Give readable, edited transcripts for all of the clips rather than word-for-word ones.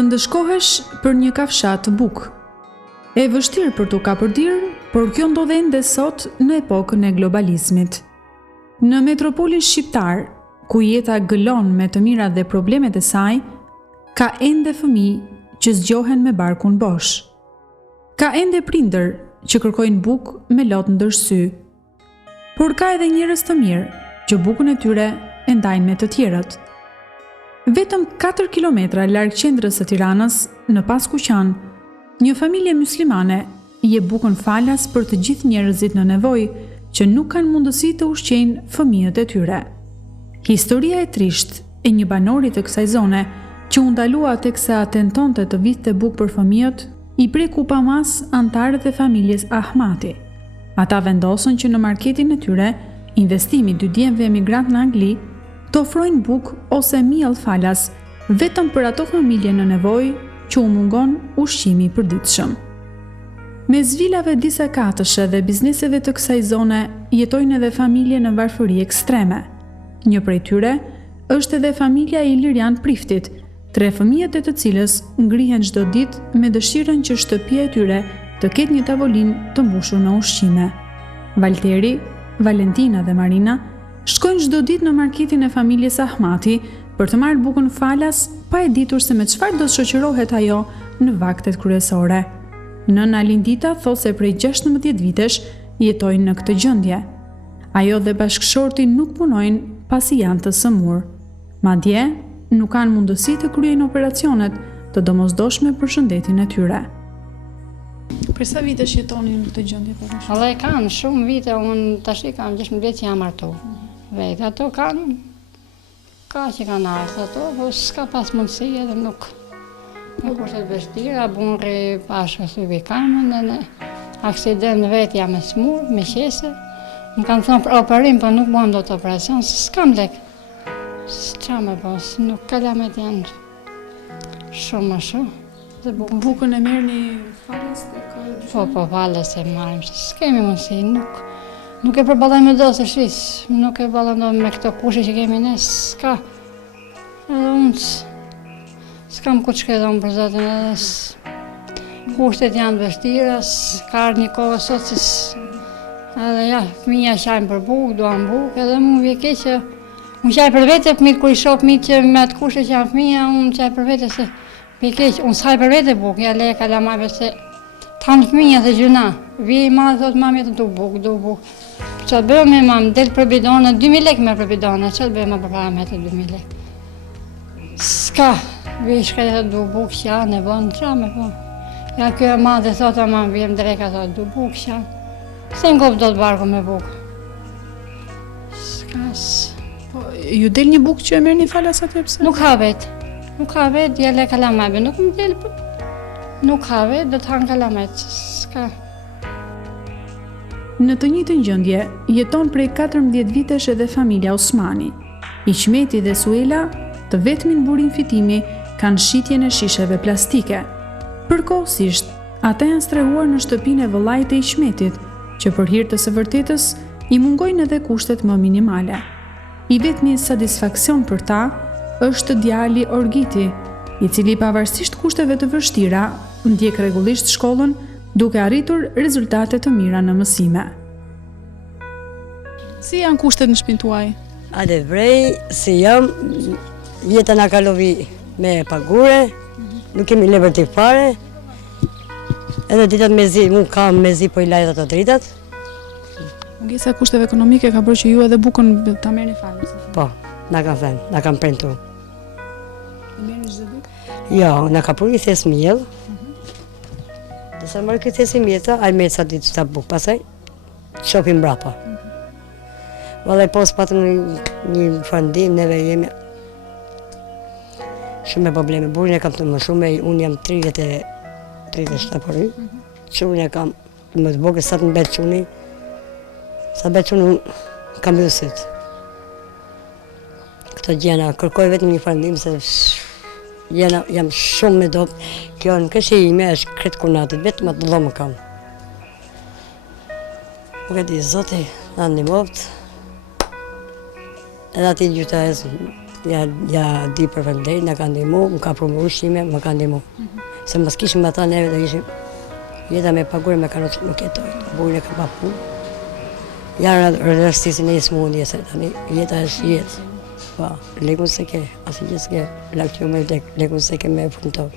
Të ndëshkohesh për një kafshat të bukë. E vështirë për t'u kapërdirë, por kjo ndodh ende sot në epokën e globalizmit. Në metropolin shqiptar, ku jeta gëlon me të mirat dhe problemet e saj, ka ende fëmijë që zgjohen me barkun bosh. Ka ende prindër që kërkojnë bukë me lot ndër sy. Por ka edhe njerëz të mirë që bukën e tyre e ndajnë me të tjerët. Vetëm 4 kilometra larg qendrës së Tiranës, në Paskuqan, një familje muslimane i jep bukën falas për të gjithë njerëzit në nevojë që nuk kanë mundësi të ushqejnë fëmijët e tyre. Historia e trisht e një banori të kësaj zone që u ndalua teksa tentonte të vidhte bukë për fëmijët, i preku pamas antarët e familjes Ahmati. Ata vendosën që në marketin e tyre, investimi 2 djemve emigrant në Angli të ofrojnë bukë ose miell falas vetëm për ato familje në nevojë që u mungon ushqimi i përditshëm. Me zvilave disa katëshe dhe bizneseve të kësaj zone jetojnë edhe familje në varfëri ekstreme. Një prej tyre është edhe familja e Ilirian Priftit, 3 fëmijët e të cilës ngrihen çdo ditë me dëshirën që shtëpia e tyre të ketë një tavolinë të mbushur me ushqime. Valteri, Valentina dhe Marina shkojnë çdo ditë në marketin e familjes Ahmati për të marrë bukën falas, pa e ditur se me çfarë do të shoqërohet ajo në vaktet kryesore. Nëna Lindita thot se prej 16 vitesh jetojnë në këtë gjendje. Ajo dhe bashkëshorti nuk punojnë pasi janë të sëmur. Madje nuk kanë mundësi të kryejnë operacionet të domosdoshme për shëndetin e tyre. Për sa vitesh jetoni në këtë gjendje po? Alla e kanë shumë vite, unë tash i kam 16 vjet që jam martu. Vetë ato kanë, ka që kanë ardhur ato, po s'ka pas mundësi edhe nuk. Nuk është e vështirë, bunri pashë syve kamën, në aksident vetë jam e smur, me qese. Më kanë thonë për operim, po nuk bëm do të operacion, se s'kam lek. S'qa me bo, nuk kalamet janë shumë më shumë. Bukën e merrni falas tek Po falas e marrim, se s'kemi mundësi, nuk e përballojmë me dosë shis, nuk e përballojmë me këto kushe që kemi ne, s'ka. Edhe unë s'kam ku të shkedhon për zotin, edhe kushtet janë të vështira, s'ka ardhur një kohë sot edhe ja, fëmija qajnë për bukë, duan bukë, edhe mu vje keq që unë qaj për vete, fëmijët kur i shoh fëmijët që me atë kushe që janë fëmija, unë qaj për vete se vje keq, unë s'kaj për vete bukë, ja le kalamajve se tanë fëmija dhe gjuna, vje i madhe thot mami du bukë. Që të bëjmë me mamë, delë për bidona, 2000 lek me për bidona, që të bëjmë për para me të 2000 lek. S'ka, vje shkaj të du bukë që janë, e bënë, qa me po. Ja kjo e madhe thot a mamë, vjem dreka thot du bukë që janë. Se në kopë do të barku me bukë. S'ka Po, ju del një bukë që e merr një falas atë pse? Nuk ha vetë. Nuk ha vetë, djele kalamajbe, nuk më del për. Nuk ha vetë, do të hanë kalamet, s'ka. Në të njëjtën gjendje jeton prej 14 vitesh edhe familja Osmani. Iqmeti dhe Suela, të vetmin burim fitimi, kanë shitjen e shisheve plastike. Përkohësisht, ata janë strehuar në shtëpinë e vëllait të Iqmetit, që për hir të së vërtetës i mungojnë edhe kushtet më minimale. I vetmi satisfaksion për ta është djali Orgiti, i cili pavarësisht kushteve të vështira ndjek rregullisht shkollën, duke arritur rezultate të mira në mësime. Si janë kushtet në shtëpinë tuaj? Ade vrej, si jam, jeta na ka lovi me pagure, nuk kemi lebër t'i fare, edhe ditat mezi, unë kam mezi po i lajt ato dritat. Mungesa e kushteve ekonomike ka bërë që ju edhe bukën ta merrni falas. Po, na kanë thënë, na kanë premtuar. Merrni çdo ditë? Jo, na ka pru i thes miell. Disa marrë këtë thesi mjeta, aj me sa ditë ta bukë, pasaj shopim mbrapa. Vallaj pos patëm një fandim, neve jemi shumë me probleme. Burin e kam të më shumë, unë jam 37 për ju. Qurin e kam më të bukë, sa të mbet quni. Sa mbet quni, kam bërë sytë. Këto gjena, kërkoj vetëm një fandim, se jam shumë me dopë. Kjo në kështë ime është kretë kurnatit, vetëm atë dhomë kam. Nuk e di, Zoti, në ndihmoftë. Edhe ati gjyta ja di për vëndej, në ka ndihmu, më ka promu ushqime, më ka ndihmu. Se mos kishim ata neve dhe ishim jeta me pagur me karocë nuk jetoj. Burin e ka pa punë. Janë rëstisin e smundje se tani jeta është jetë. Po, lekun se ke, asë që s'ke, lakë me lekun se ke me punëtoj.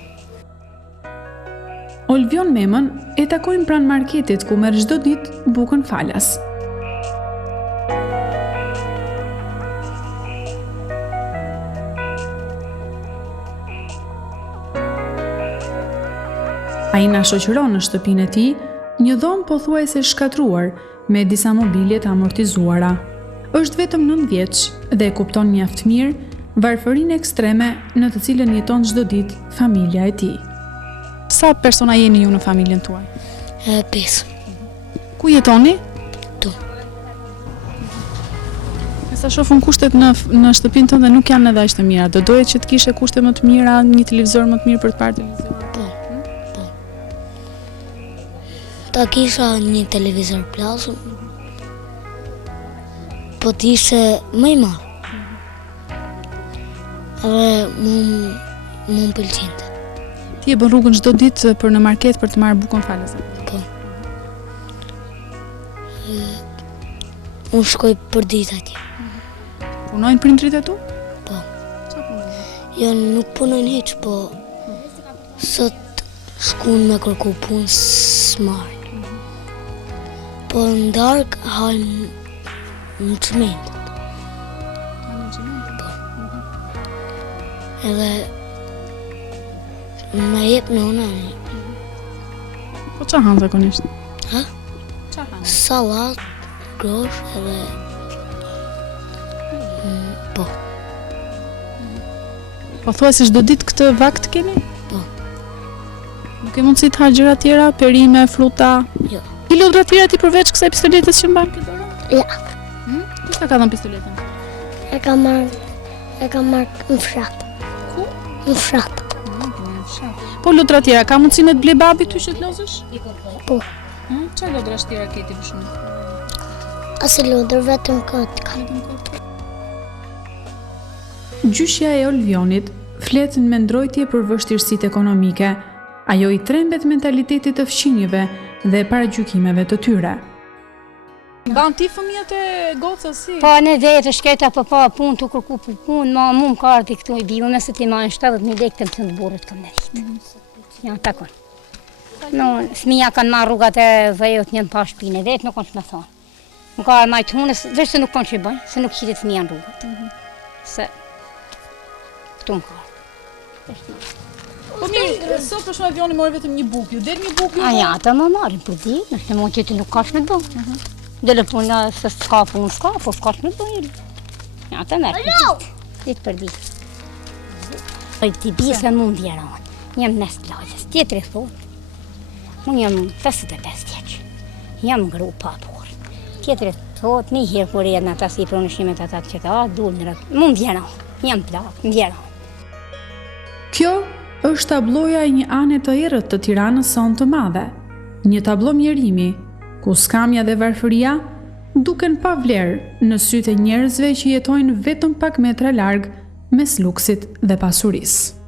Olvion Memën e takojmë pranë marketit ku merr çdo ditë bukën falas. Ai na shoqëron në shtëpinë e tij, një dhomë pothuajse shkatruar me disa mobilje të amortizuara. Është vetëm 9 vjeç dhe e kupton mjaft mirë varfërinë ekstreme në të cilën jeton çdo ditë familja e tij. Sa persona jeni ju në familjen tuaj? 5. Ku jetoni? Tu. Sa shohun kushtet në shtëpinë tënde nuk janë edhe aq të mira. Do doje që të kishe kushte më të mira, një televizor më të mirë për të parë televizor? Ta kisha një televizor plasëm, po t'ishte më i madh. Edhe më pëlqente. Ti e bën rrugën çdo ditë për në market për të marrë bukën falas? Po. Unë shkoj për ditë atje. Punojnë prindrit e tu? Po. Jo, nuk punojnë hiç, po sot shkun me kërku punë s'marrin. Po në darkë hajnë në çmendet. Po. Edhe me jep në unani. Po çfarë han zakonisht? Ha? Çfarë han? Sallat, grosh edhe po. Po thua se çdo ditë këtë vakt keni? Po. Nuk e mundësi të ha gjëra tjera, perime, fruta? Jo. I lodra tjera ti përveç kësaj pistoletës që mban këtë dorë? Ja. Kush ta ka dhënë pistoletën? E ka marrë në fshat. Ku? Në fshat. Po lodra tjera, ka mundësi me të ble babi ty që të lozësh? Po. Çfarë lodra tjera keti për shkak? Asë lodër vetëm këtë ka. Gjyshja e Olvionit flet në mendrojtje për vështirësitë ekonomike. Ajo i trembet mentalitetit të fqinjëve dhe paragjykimeve të tyre. Ban ti fëmijët e gocës si? Po në vetë shketa po pa punë të kërku për punë, ma mu më karti këtu i biu, nëse ti majnë 70.000 lekë të më të burët kam në rritë. Ja, takon. No, fëmija kanë marrë rrugat e dhejot njën pa shpinë e vetë, nuk kanë që me thonë. Më ka majtë hunës, dhe se nuk kanë që i bëjnë, se nuk qitit fëmija në rrugat. Se, këtu më kartë. Po mirë, sot për shumë avioni mori vetëm një bukë, ju del një bukë? A ja, ta më marrin për di, nëse mund që ti nuk kash me të bëjnë. Dhe le punë se s'ka punë, s'ka, po s'kash me të bëjnë. Ja, ta merë për ditë, ditë për ditë. Ti bise mund djera unë, jam nes të lagjes, tjetëri thonë, unë jam 55 vjeç, jam ngru pa burë. Tjetëri thotë, një herë kur jetë në ata si pronëshimet ata që ta, dulë në rëtë, mund djera unë, jam plak, djera unë. Kjo është tabloja e një ane të errët të Tiranës son të madhe. Një tablo mjerimi, ku skamja dhe varfëria duken pa vlerë në sytë e njerëzve që jetojnë vetëm pak metra larg mes luksit dhe pasurisë.